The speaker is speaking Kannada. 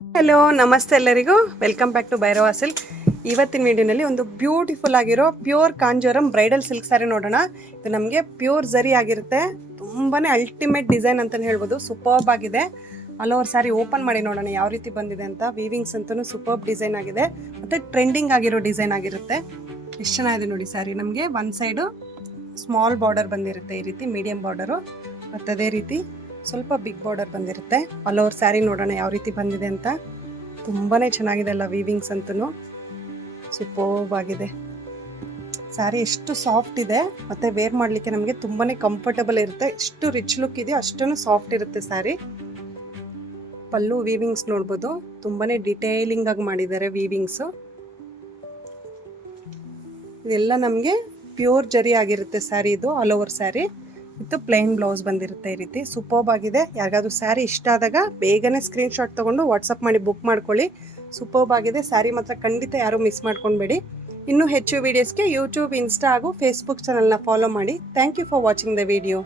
ಹಲೋ ನಮಸ್ತೆ ಎಲ್ಲರಿಗೂ, welcome back to Bhairava Silk. ಇವತ್ತಿನ ವಿಡಿಯೋನಲ್ಲಿ ಒಂದು ಬ್ಯೂಟಿಫುಲ್ ಆಗಿರೋ pure Kanjivaram bridal silk sari ನೋಡೋಣ. ಇದು ನಮಗೆ ಪ್ಯೂರ್ ಝರಿ ಆಗಿರುತ್ತೆ, ತುಂಬಾ ಅಲ್ಟಿಮೇಟ್ ಡಿಸೈನ್ ಅಂತಲೇ ಹೇಳ್ಬೋದು. ಸೂಪರ್ಬ್ ಆಗಿದೆ. ಆಲ್ ಓವರ್ ಸ್ಯಾರಿ ಓಪನ್ ಮಾಡಿ ನೋಡೋಣ ಯಾವ ರೀತಿ ಬಂದಿದೆ ಅಂತ. ವೀವಿಂಗ್ಸ್ ಅಂತಲೂ ಸೂಪರ್ಬ್ ಡಿಸೈನ್ ಆಗಿದೆ, ಮತ್ತು ಟ್ರೆಂಡಿಂಗ್ ಆಗಿರೋ ಡಿಸೈನ್ ಆಗಿರುತ್ತೆ. ಎಷ್ಟು ಚೆನ್ನಾಗಿದೆ ನೋಡಿ ಸ್ಯಾರಿ. ನಮಗೆ ಒನ್ ಸೈಡು ಸ್ಮಾಲ್ ಬಾರ್ಡರ್ ಬಂದಿರುತ್ತೆ, ಈ ರೀತಿ ಮೀಡಿಯಂ ಬಾರ್ಡರು, ಮತ್ತು ಅದೇ ರೀತಿ ಸ್ವಲ್ಪ ಬಿಗ್ ಬಾರ್ಡರ್ ಬಂದಿರುತ್ತೆ. ಆಲ್ ಓವರ್ ಸ್ಯಾರಿ ನೋಡೋಣ ಯಾವ ರೀತಿ ಬಂದಿದೆ ಅಂತ. ತುಂಬಾ ಚೆನ್ನಾಗಿದೆ ಅಲ್ಲ, ವೀವಿಂಗ್ಸ್ ಅಂತೂ ಸೂಪರ್ಬ್ ಆಗಿದೆ. ಸ್ಯಾರಿ ಎಷ್ಟು ಸಾಫ್ಟ್ ಇದೆ, ಮತ್ತು ವೇರ್ ಮಾಡಲಿಕ್ಕೆ ನಮಗೆ ತುಂಬಾ ಕಂಫರ್ಟಬಲ್ ಇರುತ್ತೆ. ಎಷ್ಟು ರಿಚ್ ಲುಕ್ ಇದೆಯೋ ಅಷ್ಟೂ ಸಾಫ್ಟ್ ಇರುತ್ತೆ ಸ್ಯಾರಿ. ಪಲ್ಲು ವೀವಿಂಗ್ಸ್ ನೋಡ್ಬೋದು, ತುಂಬಾ ಡಿಟೇಲಿಂಗ್ ಆಗಿ ಮಾಡಿದ್ದಾರೆ ವೀವಿಂಗ್ಸು. ಇದೆಲ್ಲ ನಮಗೆ ಪ್ಯೂರ್ ಜರಿ ಆಗಿರುತ್ತೆ ಸ್ಯಾರಿ ಇದು. All over sari with plain blouse ಬಂದಿರುತ್ತೆ ಈ ರೀತಿ. ಸೂಪರ್ಬ್ ಆಗಿದೆ. ಯಾರಿಗಾದ್ರೂ ಸ್ಯಾರಿ ಇಷ್ಟ ಆದಾಗ ಬೇಗನೆ ಸ್ಕ್ರೀನ್ಶಾಟ್ ತೊಗೊಂಡು ವಾಟ್ಸಪ್ ಮಾಡಿ ಬುಕ್ ಮಾಡ್ಕೊಳ್ಳಿ. ಸೂಪರ್ಬ್ ಆಗಿದೆ ಸ್ಯಾರಿ ಮಾತ್ರ, ಖಂಡಿತ ಯಾರೂ ಮಿಸ್ ಮಾಡ್ಕೊಬೇಡಿ. ಇನ್ನೂ ಹೆಚ್ಚು ವೀಡಿಯೋಸ್ಗೆ ಯೂಟ್ಯೂಬ್, ಇನ್ಸ್ಟಾ ಹಾಗೂ ಫೇಸ್ಬುಕ್ ಚಾನಲ್ನ ಫಾಲೋ ಮಾಡಿ. Thank you for watching the video.